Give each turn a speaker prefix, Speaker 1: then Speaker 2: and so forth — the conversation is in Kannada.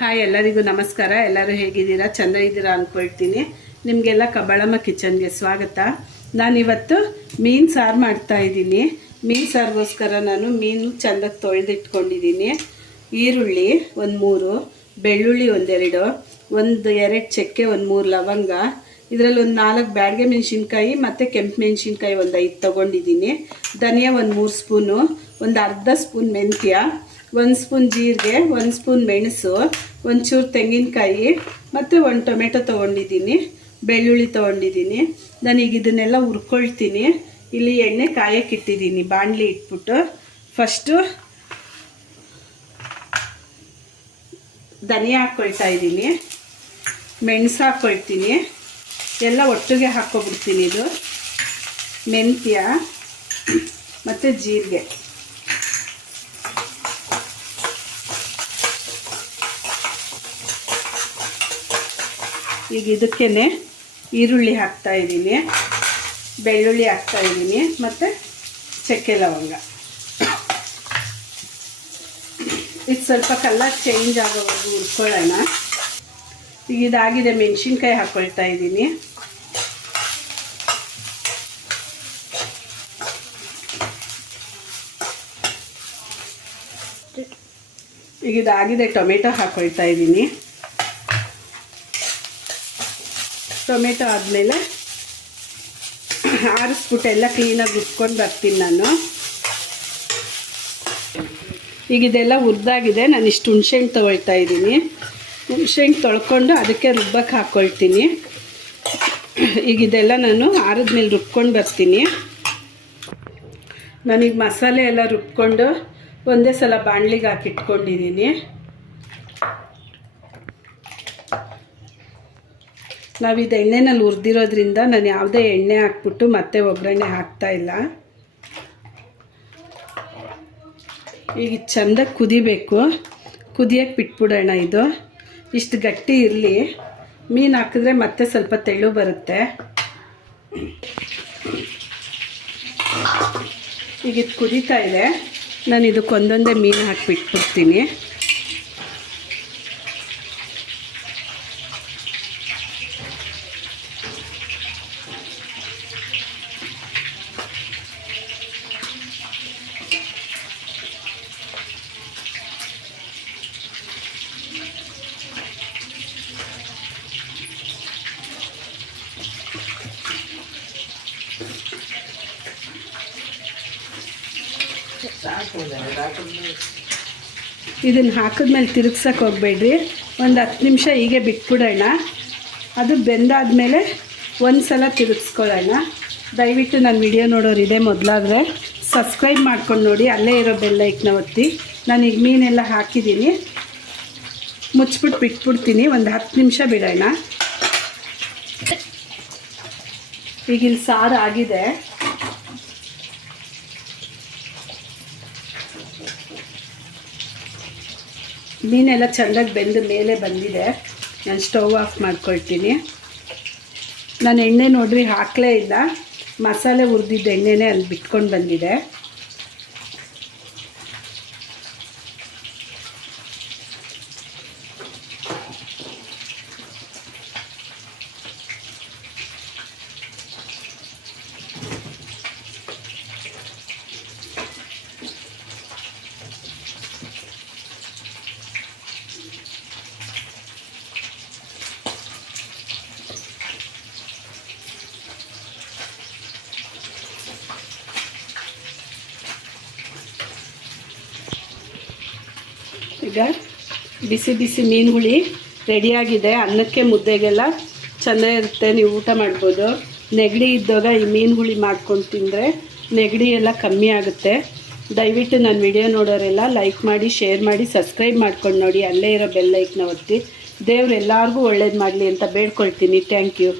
Speaker 1: ಹಾಯ್, ಎಲ್ಲರಿಗೂ ನಮಸ್ಕಾರ. ಎಲ್ಲರೂ ಹೇಗಿದ್ದೀರಾ? ಚೆಂದ ಇದ್ದೀರಾ ಅಂದ್ಕೊಳ್ತೀನಿ ನಿಮಗೆಲ್ಲ ಕಬಳಮ್ಮ ಕಿಚನ್ಗೆ ಸ್ವಾಗತ. ನಾನಿವತ್ತು ಮೀನು ಸಾರು ಮಾಡ್ತಾ ಇದ್ದೀನಿ. ಮೀನು ಸಾರಿಗೋಸ್ಕರ ನಾನು ಮೀನು ಚೆಂದಾಗಿ ತೊಳೆದಿಟ್ಕೊಂಡಿದ್ದೀನಿ. ಈರುಳ್ಳಿ ಒಂದು ಮೂರು ಬೆಳ್ಳುಳ್ಳಿ ಒಂದೆರಡು, ಒಂದು ಎರಡು ಚಕ್ಕೆ ಒಂದು ಮೂರು ಲವಂಗ. ಇದರಲ್ಲಿ ಒಂದು ನಾಲ್ಕು ಬ್ಯಾಡಿಗೆ ಮೆಣಸಿನ್ಕಾಯಿ ಮತ್ತು ಕೆಂಪು ಮೆಣಸಿನ್ಕಾಯಿ ಒಂದು ಐದು ತೊಗೊಂಡಿದ್ದೀನಿ. ಧನಿಯಾ ಒಂದು ಮೂರು ಸ್ಪೂನು, ಒಂದು ಅರ್ಧ ಸ್ಪೂನ್ ಮೆಂತ್ಯ ಒಂದು ಸ್ಪೂನ್ ಜೀರಿಗೆ, ಒಂದು ಸ್ಪೂನ್ ಮೆಣಸು, ಒಂಚೂರು ತೆಂಗಿನಕಾಯಿ ಮತ್ತು ಒಂದು ಟೊಮೆಟೊ ತೊಗೊಂಡಿದ್ದೀನಿ, ಬೆಳ್ಳುಳ್ಳಿ ತೊಗೊಂಡಿದ್ದೀನಿ. ನಾನೀಗ ಇದನ್ನೆಲ್ಲ ಹುರ್ಕೊಳ್ತೀನಿ. ಇಲ್ಲಿ ಎಣ್ಣೆ ಕಾಯಕ್ಕಿಟ್ಟಿದ್ದೀನಿ ಬಾಣಲಿ ಇಟ್ಬಿಟ್ಟು. ಫಸ್ಟು ಧನಿಯಾ ಹಾಕ್ಕೊಳ್ತಾ ಇದ್ದೀನಿ, ಮೆಣಸು ಹಾಕ್ಕೊಳ್ತೀನಿ ಎಲ್ಲ ಒಟ್ಟಿಗೆ ಹಾಕ್ಕೊಬಿಡ್ತೀನಿ ಇದು. ಮೆಂತ್ಯ ಮತ್ತು ಜೀರಿಗೆ. ಈಗ ಇದಕ್ಕೇ ಈರುಳ್ಳಿ ಹಾಕ್ತಾ ಇದ್ದೀನಿ. ಬೆಳ್ಳುಳ್ಳಿ ಹಾಕ್ತಾ ಇದ್ದೀನಿ ಮತ್ತು ಚಕ್ಕೆ ಲವಂಗ. ಇದು ಸ್ವಲ್ಪ ಕಲರ್ ಚೇಂಜ್ ಆಗೋವರೆಗೂ ಉಳ್ಕೊಳ್ಳೋಣ ಈಗ ಇದಾಗಿದೆ, ಮೆಣಸಿನ್ಕಾಯಿ ಹಾಕ್ಕೊಳ್ತಾ ಇದ್ದೀನಿ. ಈಗ ಇದಾಗಿದೆ, ಟೊಮೆಟೊ ಹಾಕ್ಕೊಳ್ತಾ ಇದ್ದೀನಿ. ಟೊಮೆಟೊ ಆದಮೇಲೆ ಆರಿಸ್ಬಿಟ್ಟು ಎಲ್ಲ ಕ್ಲೀನಾಗಿ ಉಟ್ಕೊಂಡು ಬರ್ತೀನಿ ನಾನು. ಈಗ ಇದೆಲ್ಲ ಉದ್ದಾಗಿದೆ ನಾನು ಇಷ್ಟು ಹುಣ್ಸೆಹಣ್ಣು ತೊಗೊಳ್ತಾ ಇದ್ದೀನಿ. ಹುಣ್ಸೆಹಣ್ಣು ತೊಳ್ಕೊಂಡು ಅದಕ್ಕೆ ರುಬ್ಬಕ್ಕೆ ಹಾಕ್ಕೊಳ್ತೀನಿ ಈಗ ಇದೆಲ್ಲ ನಾನು ಆರಿದ್ಮೇಲೆ ರುಬ್ಕೊಂಡು ಬರ್ತೀನಿ. ನಾನೀಗ ಮಸಾಲೆ ಎಲ್ಲ ರುಬ್ಕೊಂಡು ಒಂದೇ ಸಲ ಬಾಣಲಿಗೆ ಹಾಕಿಟ್ಕೊಂಡಿದ್ದೀನಿ. ನಾವು ಇದು ಎಣ್ಣೆನಲ್ಲಿ ಹುರಿದಿರೋದ್ರಿಂದ ನಾನು ಯಾವುದೇ ಎಣ್ಣೆ ಹಾಕ್ಬಿಟ್ಟು ಮತ್ತೆ ಒಗ್ಗರಣೆ ಹಾಕ್ತಾ ಇಲ್ಲ. ಈಗ ಚೆಂದ ಕುದಿಬೇಕು. ಕುದಿಯೋಕ್ಕೆ ಬಿಟ್ಬಿಡೋಣ ಇದು. ಇಷ್ಟು ಗಟ್ಟಿ ಇರಲಿ. ಮೀನು ಹಾಕಿದ್ರೆ ಮತ್ತೆ ಸ್ವಲ್ಪ ತೆಳು ಬರುತ್ತೆ. ಈಗ ಇದು ಕುದೀತಾ ಇದೆ. ನಾನು ಇದಕ್ಕೊಂದೊಂದೇ ಮೀನು ಹಾಕಿಬಿಟ್ಬಿಡ್ತೀನಿ ಇದನ್ನು ಹಾಕಿದ್ಮೇಲೆ ತಿರುಗ್ಸಕ್ಕೆ ಹೋಗಬೇಡ್ರಿ. ಒಂದು ಹತ್ತು ನಿಮಿಷ ಹೀಗೆ ಬಿಟ್ಬಿಡೋಣ. ಅದು ಬೆಂದಾದಮೇಲೆ ಒಂದು ಸಲ ತಿರುಗಿಸ್ಕೊಳ್ಳೋಣ. ದಯವಿಟ್ಟು ನನ್ನ ವಿಡಿಯೋ ನೋಡೋರು ಇದೆ ಮೊದಲಾದರೆ ಸಬ್ಸ್ಕ್ರೈಬ್ ಮಾಡ್ಕೊಂಡು ನೋಡಿ, ಅಲ್ಲೇ ಇರೋ ಬೆಲ್ಲೈಕ್ನ ಒತ್ತಿ. ನಾನು ಈಗ ಮೀನೆಲ್ಲ ಹಾಕಿದ್ದೀನಿ. ಮುಚ್ಚಿಬಿಟ್ಟು ಬಿಟ್ಬಿಡ್ತೀನಿ. ಒಂದು ಹತ್ತು ನಿಮಿಷ ಬಿಡೋಣ. ಈಗ ಇಲ್ಲಿ ಸಾರು ಆಗಿದೆ. ಮೀನೆಲ್ಲ ಚೆಂದಾಗಿ ಬೆಂದು ಮೇಲೆ ಬಂದಿದೆ. ನಾನು ಸ್ಟವ್ ಆಫ್ ಮಾಡ್ಕೊಳ್ತೀನಿ. ನಾನು ಎಣ್ಣೆ ನೋಡ್ರಿ, ಹಾಕಲೇ ಇಲ್ಲ. ಮಸಾಲೆ ಹುರಿದಿದ್ದ ಎಣ್ಣೆನೇ ಅಲ್ಲಿ ಬಿಟ್ಕೊಂಡು ಬಂದಿದೆ. ಈಗ ಬಿಸಿ ಬಿಸಿ ಮೀನು ಹುಳಿ ರೆಡಿಯಾಗಿದೆ. ಅನ್ನಕ್ಕೆ ಮುದ್ದೆಗೆಲ್ಲ ಚೆನ್ನಾಗಿರುತ್ತೆ ನೀವು ಊಟ ಮಾಡ್ಬೋದು. ನೆಗಡಿ ಇದ್ದಾಗ ಈ ಮೀನು ಹುಳಿ ಮಾಡ್ಕೊಂಡು ತಿಂದರೆ ನೆಗಡಿ ಎಲ್ಲ ಕಮ್ಮಿ ಆಗುತ್ತೆ. ದಯವಿಟ್ಟು ನನ್ನ ವಿಡಿಯೋ ನೋಡೋರೆಲ್ಲ ಲೈಕ್ ಮಾಡಿ, ಶೇರ್ ಮಾಡಿ, ಸಬ್ಸ್ಕ್ರೈಬ್ ಮಾಡ್ಕೊಂಡು ನೋಡಿ. ಅಲ್ಲೇ ಇರೋ ಬೆಲ್ಲೈಕ್ನ ಒತ್ತಿ. ದೇವ್ರು ಎಲ್ಲರಿಗೂ ಒಳ್ಳೇದು ಮಾಡಲಿ ಅಂತ ಬೇಡ್ಕೊಳ್ತೀನಿ. Thank you.